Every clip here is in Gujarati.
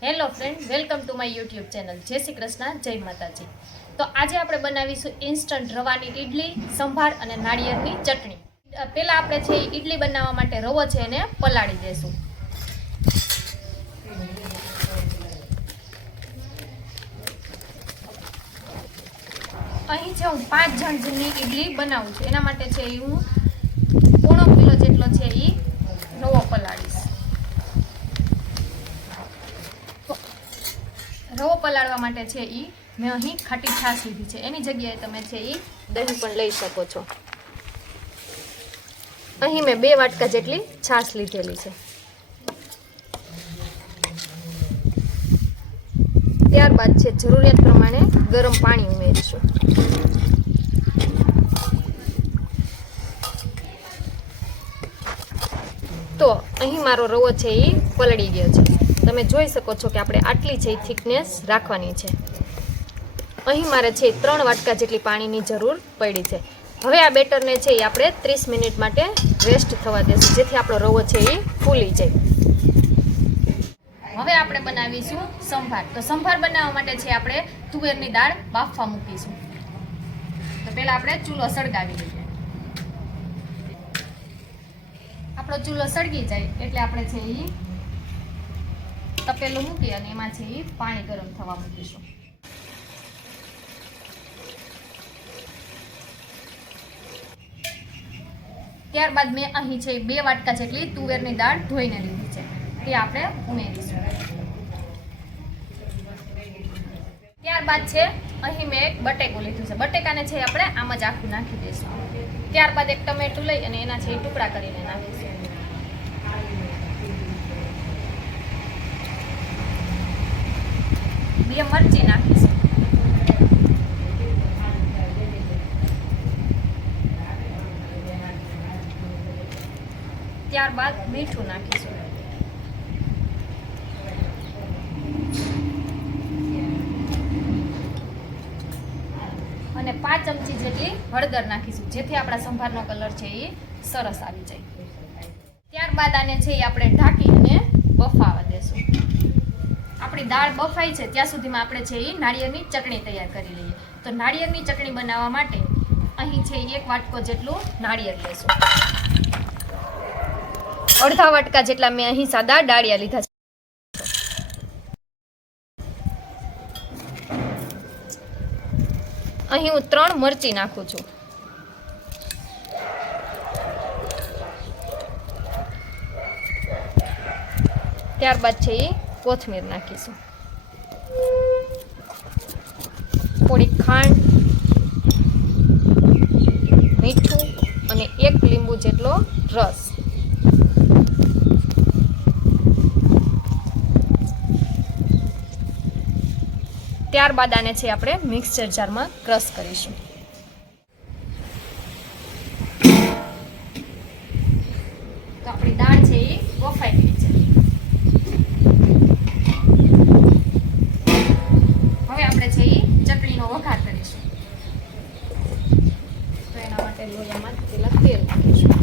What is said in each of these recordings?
Hello friend welcome to my YouTube channel જય શ્રી કૃષ્ણ, જય માતાજી. તો આજે આપણે બનાવીશું ઇન્સ્ટન્ટ રવાની ઇડલી સંભાર અને નાળિયેરની ચટણી. પહેલાં આપણે છે ઇડલી બનાવવા માટે રવો છે એને પલાળી દેશું. અહીં છે હું પાંચ જણ જેની ઇડલી બનાવું છું. એના માટે છે હું પોણો કિલો જેટલો છે એ રવો પલાળીશ રવો પલાળવા માટે છે એ મેં અહીં ખાટી છાશ લીધી છે. એની જગ્યાએ તમે છે એ દહીં પણ લઈ શકો છો. અહીં મેં બે વાટકા જેટલી છાશ લીધેલી છે. ત્યારબાદ છે જરૂરિયાત પ્રમાણે ગરમ પાણી ઉમેરીશું. તો અહીં મારો રવો છે એ પલળી ગયો છે. તમે જોઈ શકો છો કે આપણે આટલી એ થિકનેસ રાખવાની છે. અહીં મારે છે ત્રણ વાટકા જેટલી પાણીની જરૂર પડી છે. હવે આ બેટરને છે એ આપણે ત્રીસ મિનિટ માટે રેસ્ટ થવા દેશું, જેથી આપણો રવો છે એ ફૂલી જાય. હવે આપણે બનાવીશું સંભાર. તો સંભાર બનાવવા માટે છે આપણે તુવેરની દાળ બાફવા મૂકીશું. તો પહેલાં આપણે ચૂલો સળગાવી લઈએ. આપણો ચૂલો સળગી જાય એટલે આપણે છે એ તપેલું મૂકી અને એમાંથી પાણી ગરમ થવા મૂકીશું. ત્યારબાદ મેં અહીં છે બે વાટકા જેટલી તુવેરની દાળ ધોઈને લીધી છે, તે આપણે ઉમેરીશું. ત્યારબાદ છે, અહીં મેં એક બટેકું લીધું છે. બટેકાને છે આપણે આમ જ આખું નાખી દઈશું. ત્યારબાદ એક ટમેટું લઈ અને એના છે ટુકડા કરીને નાખીશું. બે મરચી નાખીશું. ત્યારબાદ મીઠું નાખીશું. અને પાંચ ચમચી જેટલી હળદર નાખીશું. જેથી આપણા સંભારનો કલર છે એ સરસ આવી જાય. ત્યારબાદ આને છે એ આપણે ઢાંકીને બફાવા દેશું. આપણી દાળ બફાઈ છે, ત્યાં સુધીમાં આપણે છે એ નાળિયેરની ચટણી તૈયાર કરી લઈએ. તો નાળિયેરની ચટણી બનાવવા માટે અહીં છે એક વાટકો જેટલું નાળિયેર લેશું. અડધા વાટકા જેટલા મેં અહીં સાદા ડાળિયા લીધા છે. અહીં હું ત્રણ મરચી નાખું છું. ત્યારબાદ છે એ કોથમીર નાખીશું. થોડીક ખાંડ, મીઠું અને એક લીંબુ જેટલો રસ. ત્યારબાદ આને છે આપણે મિક્સચર જારમાં ક્રશ કરીશું તો આપણી દાળ છે એ બફાઈ ગઈ છે હવે આપણે છે એ ચટણીનો વઘાર કરીશું તો એના માટે લોહીમાં પેલા તેલ નાખીશું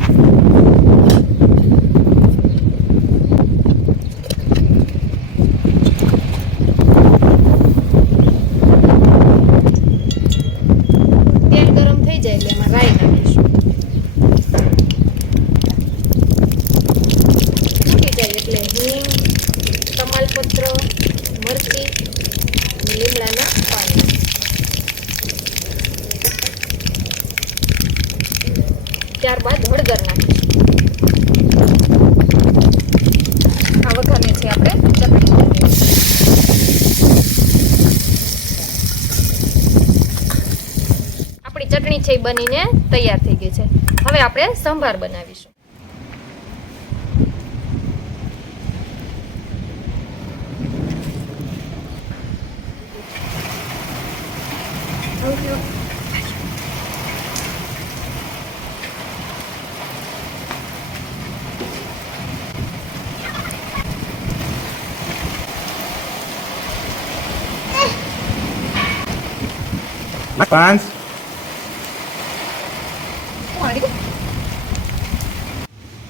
તેલ ગરમ થઈ જાય એટલે એમાં રાઈ નાખીશું ફૂટી જાય એટલે હિંગ તમાલપત્ર મરચી અને લીમડાના પાન ત્યારબાદ હળદર નાખીશું આ વઘારને છે આપણે ચટણી બનાવીશું આપણી ચટણી છે એ બનીને તૈયાર થઈ ગઈ છે. હવે આપણે સંભાર બનાવીશું. પાંચ.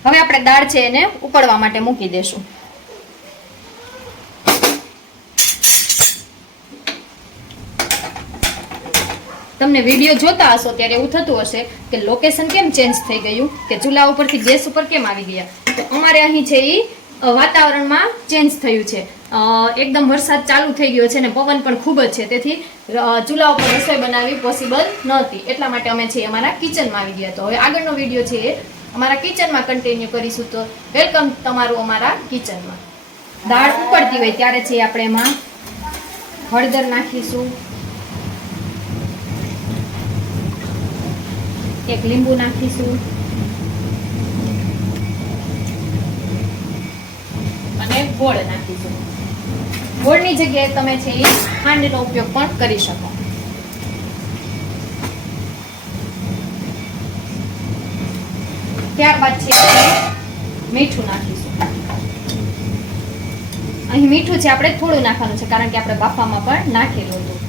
હવે આપણે દાળ છે એને ઉકળવા માટે મૂકી દેશું. તમને વીડિયો જોતા હશો ત્યારે એવું થતું હશે કે લોકેશન કેમ ચેન્જ થઈ ગયું, કે ચૂલા ઉપરથી ગેસ ઉપર કેમ આવી ગયા? તો અમારે અહીં છે એ વાતાવરણમાં ચેન્જ થયું છે. એકદમ વરસાદ ચાલુ થઈ ગયો છે અને પવન પણ ખૂબ જ છે. તેથી ચૂલા ઉપર રસોઈ બનાવવી પોસિબલ નહોતી. એટલા માટે અમે છે અમારા કિચનમાં આવી ગયા. તો હવે આગળનો વીડિયો છે એ અમારા કિચનમાં કન્ટિન્યુ કરીશું તો વેલકમ તમારું અમારા કિચનમાં. દાળ ઉકળતી હોય ત્યારે છે આપણે એમાં હળદર નાખીશું. એક લીંબુ નાખીશું. અને ગોળ નાખીશું. ગોળની જગ્યાએ તમે છે એ ખાંડનો ઉપયોગ પણ કરી શકો. ત્યારબાદ છે મીઠું નાખીશું. અહીં મીઠું છે આપણે થોડું નાખવાનું છે, કારણ કે આપણે બાફામાં પણ નાખેલું હતું.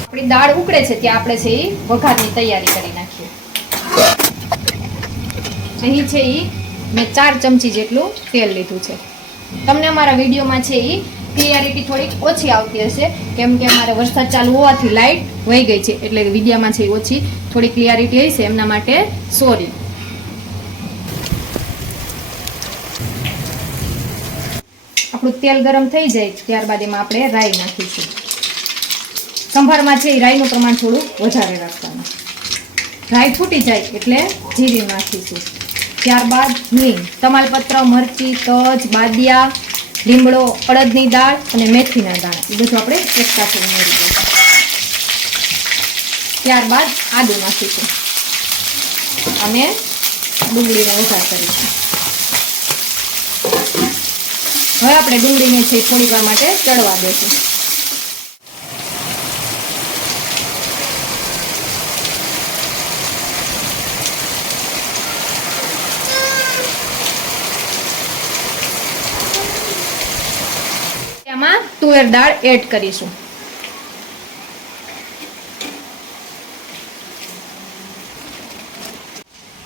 આપણી દાળ ઉકળે છે ત્યાં આપણે છે એ વઘારની તૈયારી કરી નાખીએ. અહીં છે એ મેં ચાર ચમચી જેટલું તેલ લીધું છે. તમને અમારા વિડીયોમાં છે એ ક્લિયરિટી થોડીક ઓછી આવતી હશે. કેમ કે અમારે વરસાદ ચાલુ હોવાથી લાઇટ વહી ગઈ છે. એટલે વિડીયોમાં છે ઓછી. થોડી ક્લિયરિટી હશે એમના માટે સોરી આપણું તેલ ગરમ થઈ જાય ત્યારબાદ એમાં આપણે રાઈ નાખીશું. સંભારમાં છે એ રાઈનું પ્રમાણ થોડું વધારે રાખવાનું. રાઈ ફૂટી જાય એટલે જીરું નાખીશું. ત્યારબાદ હિંગ, તમાલપત્ર, મરચી, તજ, બાદિયા લીમડો, અડદની દાળ અને મેથીના દાણા એ બધું આપણે એક સાથે ઉમેરી દઈશું ત્યારબાદ આદુ નાખીશું. અને ડુંગળીને વઘાર કરીશું. હવે આપણે ડુંગળીને છે થોડી માટે ચડવા દઈશું. તેમાં તુવેર દાળ એડ કરીશું.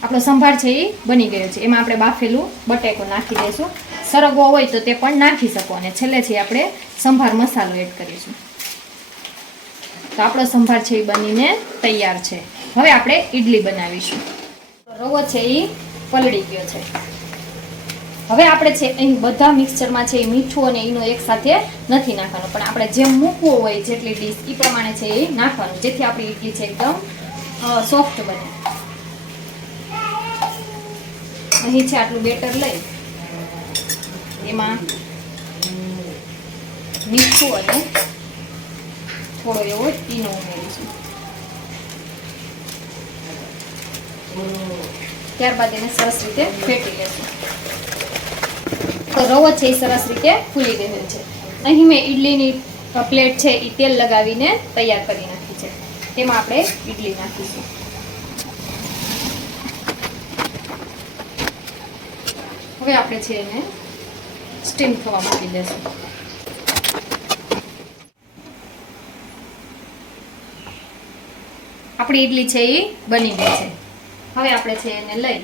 આપણો સંભાર છે એ બની ગયો છે. એમાં આપણે બાફેલું બટેકો નાખી દઈશું. સરગવો હોય તો તે પણ નાખી શકો અને છેલ્લે છે આપણે સંભાર મસાલો એડ કરીશું. તો આપણો સંભાર છે એ બનીને તૈયાર છે. હવે આપણે ઈડલી બનાવીશું. રવો છે એ પલળી ગયો છે. હવે આપણે છે અહીં બધા મિક્સચરમાં છે એ મીઠું અને એનો એક સાથે નથી નાખવાનું. પણ આપણે જેમ મૂકવું હોય જેટલી ડીશ એ પ્રમાણે છે એ નાખવાનું. જેથી આપણી ઇડલી છે એકદમ સોફ્ટ બને. અહીં છે આટલું બેટર લઈ. એમાં મીઠું અને થોડો એવો ઈનો ઉમેરીશું. ત્યારબાદ એને સરસ રીતે ફેટી લેશું. રવો છે એ સરસ રીતે ફૂલી ગયો છે. અહીં મેં ઈડલીની પ્લેટ છે એ તેલ લગાવીને તૈયાર કરી નાખી છે. તેમાં આપણે ઈડલી નાખીશું. હવે આપણે છે એને સ્ટીમ થવા મૂકી દેશું. આપણી ઈડલી છે એ બની ગઈ છે. હવે આપણે છે એને લઈ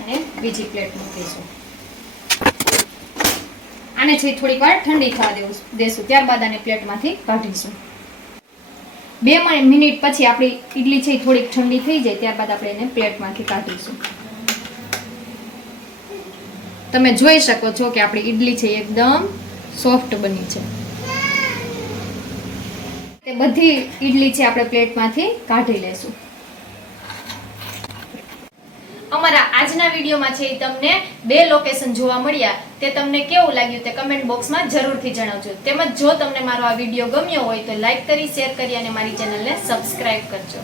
અને બીજી પ્લેટ મૂકીશું. આને છે થોડીક વાર ઠંડી થવા દેવું દેશું, ત્યારબાદ આને પ્લેટમાંથી કાઢીશું. બે મિનિટ પછી આપણી ઈડલી છે થોડીક ઠંડી થઈ જાય, ત્યારબાદ આપણે એને પ્લેટમાંથી કાઢીશું. તમે જોઈ શકો છો કે આપણી ઈડલી છે એકદમ સોફ્ટ બની છે. તે બધી ઈડલી છે આપણે પ્લેટમાંથી કાઢી લેશું અમારા આજના વિડીયોમાં છે એ તમને બે લોકેશન જોવા મળ્યા. તે તમને કેવું લાગ્યું તે કમેન્ટ બોક્સમાં જરૂરથી જણાવજો. તેમજ જો તમને મારો આ વીડિયો ગમ્યો હોય તો લાઈક કરી શેર કરી અને મારી ચેનલને સબસ્ક્રાઇબ કરજો.